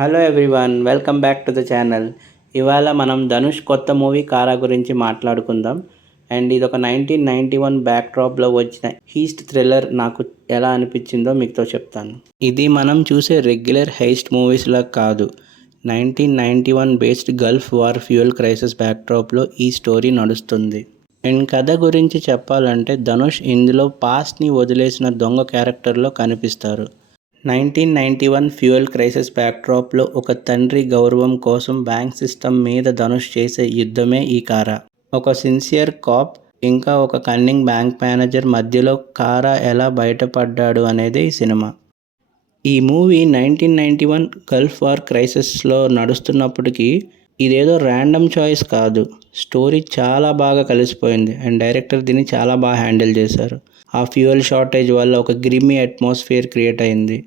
Hello everyone, welcome back to the channel. ఇవాళ మనం ధనుష్ కొత్త మూవీ కారా గురించి మాట్లాడుకుందాం. అండ్ ఇది ఒక 1991 బ్యాక్డ్రాప్లో వచ్చిన హీస్ట్ థ్రిల్లర్. నాకు ఎలా అనిపించిందో మీతో చెప్తాను. ఇది మనం చూసే రెగ్యులర్ హెయిస్ట్ మూవీస్లా కాదు. 1991 based Gulf war fuel crisis బ్యాక్డ్రాప్లో ఈ స్టోరీ నడుస్తుంది. అండ్ కథ గురించి చెప్పాలంటే ధనుష్ ఇందులో పాస్ట్ని వదిలేసిన దొంగ క్యారెక్టర్లో కనిపిస్తారు. 1991 ఫ్యూయల్ క్రైసిస్ బ్యాక్డ్రాప్లో ఒక తండ్రి గౌరవం కోసం బ్యాంక్ సిస్టమ్ మీద ధనుష్ చేసే యుద్ధమే ఈ కారా. ఒక సిన్సియర్ కాప్ ఇంకా ఒక కన్నింగ్ బ్యాంక్ మేనేజర్ మధ్యలో కారా ఎలా బయటపడ్డాడు అనేదే ఈ సినిమా. ఈ మూవీ 1991 గల్ఫ్ వార్ క్రైసిస్లో నడుస్తున్నప్పటికీ ఇదేదో ర్యాండమ్ చాయిస్ కాదు. స్టోరీ చాలా బాగా కలిసిపోయింది అండ్ డైరెక్టర్ దీన్ని చాలా బాగా హ్యాండిల్ చేశారు. ఆ ఫ్యూయల్ షార్టేజ్ వల్ల ఒక గ్రిమ్మీ అట్మాస్ఫియర్ క్రియేట్ అయింది.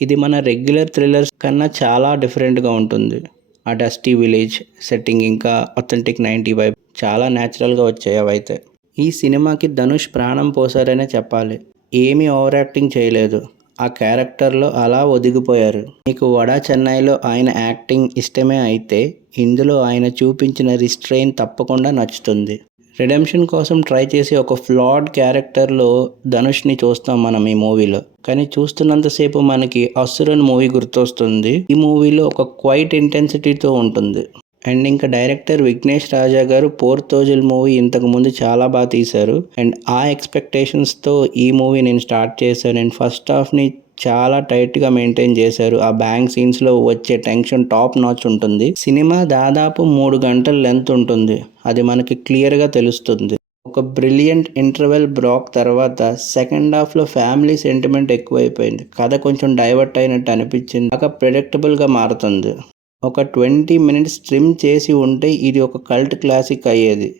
ఇది మన రెగ్యులర్ థ్రిల్లర్స్ కన్నా చాలా డిఫరెంట్గా ఉంటుంది. ఆ డస్టీ విలేజ్ సెట్టింగ్ ఇంకా అథెంటిక్ 90 వైబ్ చాలా న్యాచురల్గా వచ్చాయి అవైతే. ఈ సినిమాకి ధనుష్ ప్రాణం పోసారనే చెప్పాలి. ఏమీ ఓవర్ యాక్టింగ్ చేయలేదు. ఆ క్యారెక్టర్లో అలా ఒదిగిపోయారు. మీకు వడా చెన్నైలో ఆయన యాక్టింగ్ ఇష్టమే అయితే ఇందులో ఆయన చూపించిన రిస్ట్రెయిన్ తప్పకుండా నచ్చుతుంది. రిడెంప్షన్ కోసం ట్రై చేసి ఒక ఫ్లాడ్ క్యారెక్టర్లో ధనుష్ని చూస్తాం మనం ఈ మూవీలో. కానీ చూస్తున్నంతసేపు మనకి అసురన్ మూవీ గుర్తొస్తుంది. ఈ మూవీలో ఒక క్వైట్ ఇంటెన్సిటీతో ఉంటుంది. అండ్ ఇంకా డైరెక్టర్ విఘ్నేష్ రాజా గారు పోర్తోజిల్ మూవీ ఇంతకుముందు చాలా బాగా తీశారు. అండ్ ఆ ఎక్స్పెక్టేషన్స్తో ఈ మూవీ నేను స్టార్ట్ చేశాను. అండ్ ఫస్ట్ హాఫ్ని చాలా టైట్గా మెయింటైన్ చేశారు. ఆ బ్యాంక్ సీన్స్లో వచ్చే టెన్షన్ టాప్ నాచ్ ఉంటుంది. సినిమా దాదాపు 3 గంటల లెంత్ ఉంటుంది. అది మనకి క్లియర్గా తెలుస్తుంది. ఒక బ్రిలియంట్ ఇంటర్వెల్ బ్లాక్ తర్వాత సెకండ్ హాఫ్లో ఫ్యామిలీ సెంటిమెంట్ ఎక్కువైపోయింది. కథ కొంచెం డైవర్ట్ అయినట్టు అనిపించింది. బాగా ప్రెడిక్టబుల్గా మారుతుంది. ఒక 20 మినిట్స్ ట్రిమ్ చేసి ఉంటే ఇది ఒక కల్ట్ క్లాసిక్ అయ్యేది.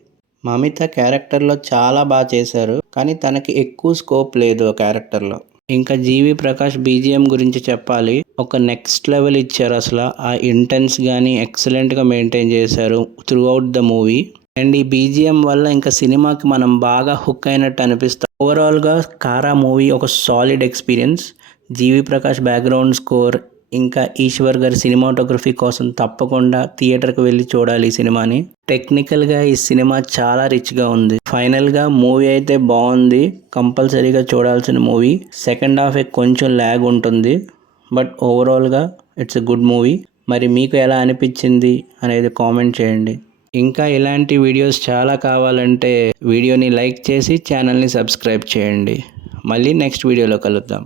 మమిత క్యారెక్టర్లో చాలా బాగా చేశారు. కానీ తనకి ఎక్కువ స్కోప్ లేదు ఆ క్యారెక్టర్లో. ఇంకా జీవి ప్రకాష్ బీజిఎం గురించి చెప్పాలి. ఒక నెక్స్ట్ లెవెల్ ఇచ్చారు. అసలు ఆ ఇంటెన్స్ కానీ ఎక్సలెంట్గా మెయింటైన్ చేశారు through out the movie. And ఈ బీజిఎం వల్ల ఇంకా సినిమాకి మనం బాగా హుక్ అయినట్టు అనిపిస్తాం. ఓవరాల్గా కారా మూవీ ఒక సాలిడ్ ఎక్స్పీరియన్స్. జీవి ప్రకాష్ బ్యాక్గ్రౌండ్ స్కోర్ ఇంకా ఈశ్వర్ గారి సినిమాటోగ్రఫీ కోసం తప్పకుండా థియేటర్కి వెళ్ళి చూడాలి ఈ సినిమాని. టెక్నికల్గా ఈ సినిమా చాలా రిచ్గా ఉంది. ఫైనల్గా మూవీ అయితే బాగుంది. కంపల్సరీగా చూడాల్సిన మూవీ. సెకండ్ హాఫ్ కొంచెం ల్యాగ్ ఉంటుంది. బట్ ఓవరాల్గా ఇట్స్ ఎ గుడ్ మూవీ. మరి మీకు ఎలా అనిపించింది అనేది కామెంట్ చేయండి. ఇంకా ఇలాంటి వీడియోస్ చాలా కావాలంటే వీడియోని లైక్ చేసి ఛానల్ని సబ్స్క్రైబ్ చేయండి. మళ్ళీ నెక్స్ట్ వీడియోలో కలుద్దాం.